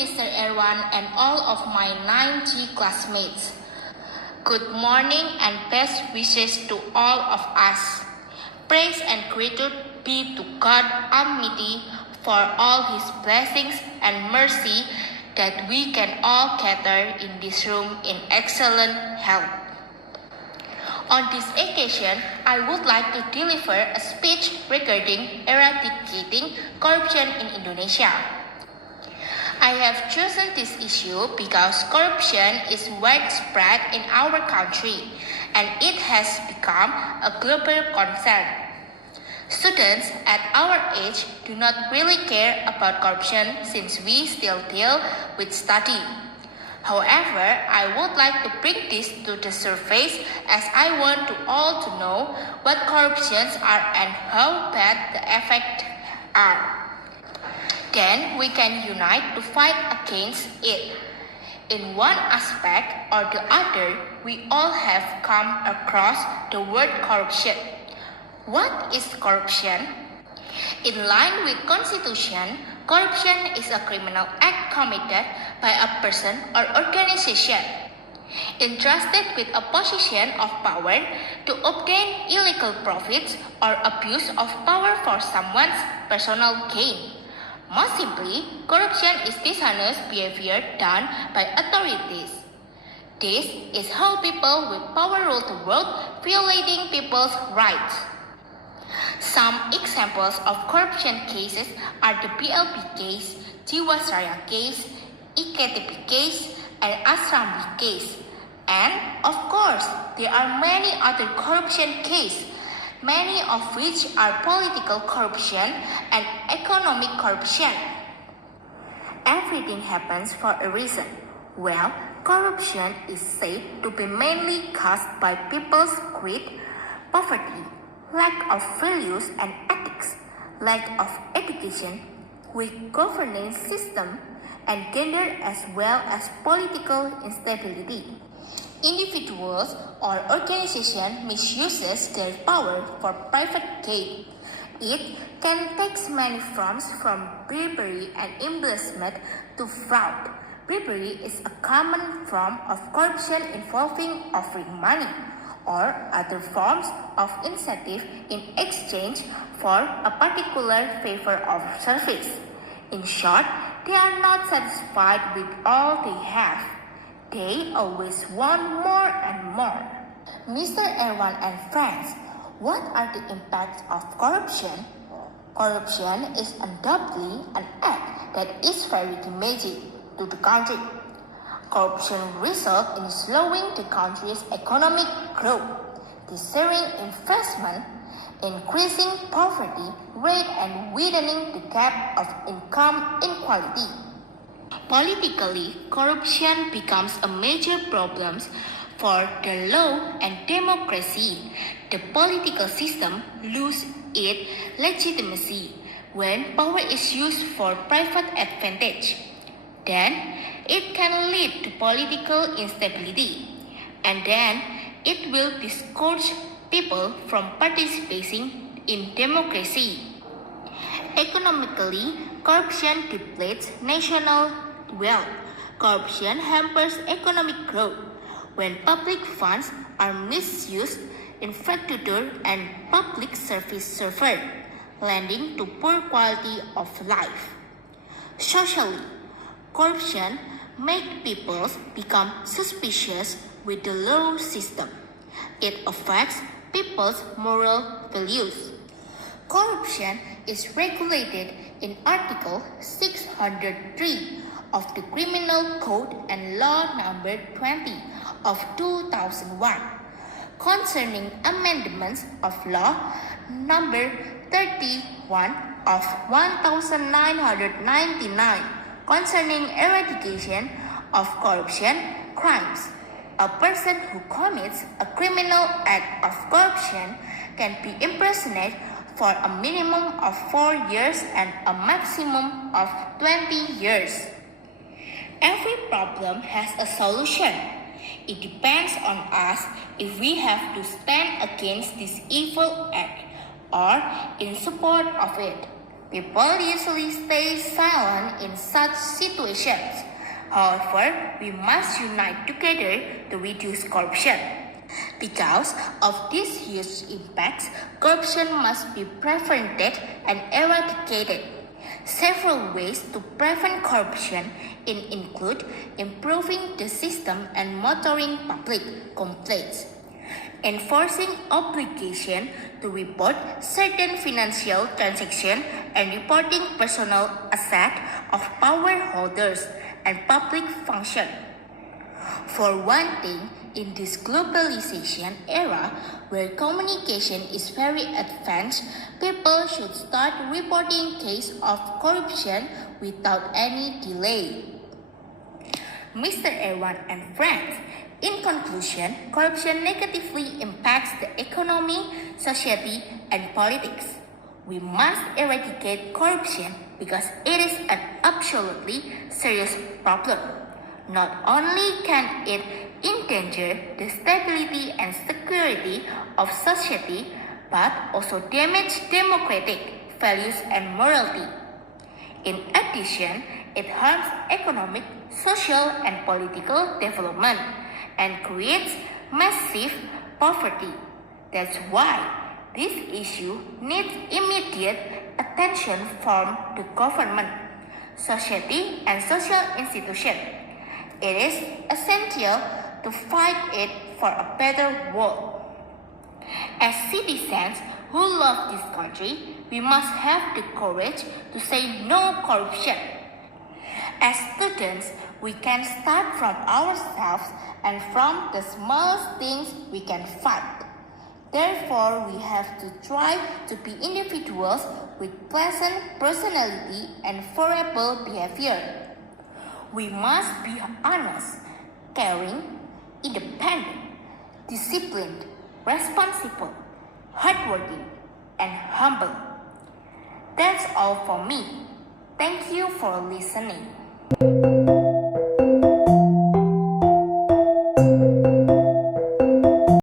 Mr. Erwan, and all of my 9G classmates. Good morning and best wishes to all of us. Praise and gratitude be to God Almighty for all His blessings and mercy that we can all gather in this room in excellent health. On this occasion, I would like to deliver a speech regarding eradicating corruption in Indonesia. I have chosen this issue because corruption is widespread in our country and it has become a global concern. Students at our age do not really care about corruption since we still deal with study. However, I would like to bring this to the surface as I want to all to know what corruptions are and how bad the effects are. Then we can unite to fight against it. In one aspect or the other, we all have come across the word corruption. What is corruption? In line with Constitution, corruption is a criminal act committed by a person or organization entrusted with a position of power to obtain illegal profits or abuse of power for someone's personal gain. Most simply, corruption is dishonest behavior done by authorities. This is how people with power rule the world, violating people's rights. Some examples of corruption cases are the BLP case, Jiwasraya case, IKTP case, and Asrambi case. And of course, there are many other corruption cases, many of which are political corruption and economic corruption. Everything happens for a reason. Well, corruption is said to be mainly caused by people's greed, poverty, lack of values and ethics, lack of education, weak governance system, and gender as well as political instability. Individuals or organizations misuses their power for private gain. It can take many forms from bribery and embezzlement to fraud. Bribery is a common form of corruption involving offering money or other forms of incentive in exchange for a particular favor of service. In short, they are not satisfied with all they have. They always want more and more. Mr. Erwan and friends, what are the impacts of corruption? Corruption is undoubtedly an act that is very damaging to the country. Corruption results in slowing the country's economic growth, deterring investment, increasing poverty rate, and widening the gap of income inequality. Politically, corruption becomes a major problem for the law and democracy. The political system loses its legitimacy when power is used for private advantage. Then, it can lead to political instability, and then it will discourage people from participating in democracy. Economically, corruption depletes national wealth. Corruption hampers economic growth. When public funds are misused, infrastructure and public service suffer, leading to poor quality of life. Socially, corruption makes people become suspicious with the law system. It affects people's moral values. Corruption is regulated in Article 603 of the Criminal Code and Law Number 20 of 2001 concerning amendments of Law Number 31 of 1999 concerning eradication of corruption crimes. A person who commits a criminal act of corruption can be imprisoned for a minimum of 4 years and a maximum of 20 years. Every problem has a solution. It depends on us if we have to stand against this evil act or in support of it. People usually stay silent in such situations. However, we must unite together to reduce corruption. Because of these huge impacts, corruption must be prevented and eradicated. Several ways to prevent corruption include improving the system and monitoring public complaints, enforcing obligation to report certain financial transactions and reporting personal assets of power holders and public function. For one thing, in this globalization era where communication is very advanced, people should start reporting cases of corruption without any delay. Mr. Erwan and friends, in conclusion, corruption negatively impacts the economy, society, and politics. We must eradicate corruption because it is an absolutely serious problem. Not only can it endanger the stability and security of society, but also damage democratic values and morality. In addition, it harms economic, social, and political development and creates massive poverty. That's why this issue needs immediate attention from the government, society, and social institutions. It is essential to fight it for a better world. As citizens who love this country, we must have the courage to say no corruption. As students, we can start from ourselves and from the smallest things we can fight. Therefore, we have to try to be individuals with pleasant personality and favorable behavior. We must be honest, caring, independent, disciplined, responsible, hardworking, and humble. That's all for me. Thank you for listening.